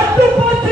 அத்து போச்சு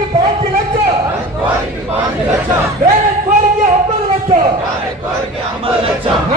கோரிக்கை பாஞ்சு லட்சம். கோரிக்கை பாஞ்சு லட்சம். வேலை கோரிக்கை ஐம்பது லட்சம். கோரிக்கை ஐம்பது லட்சம்.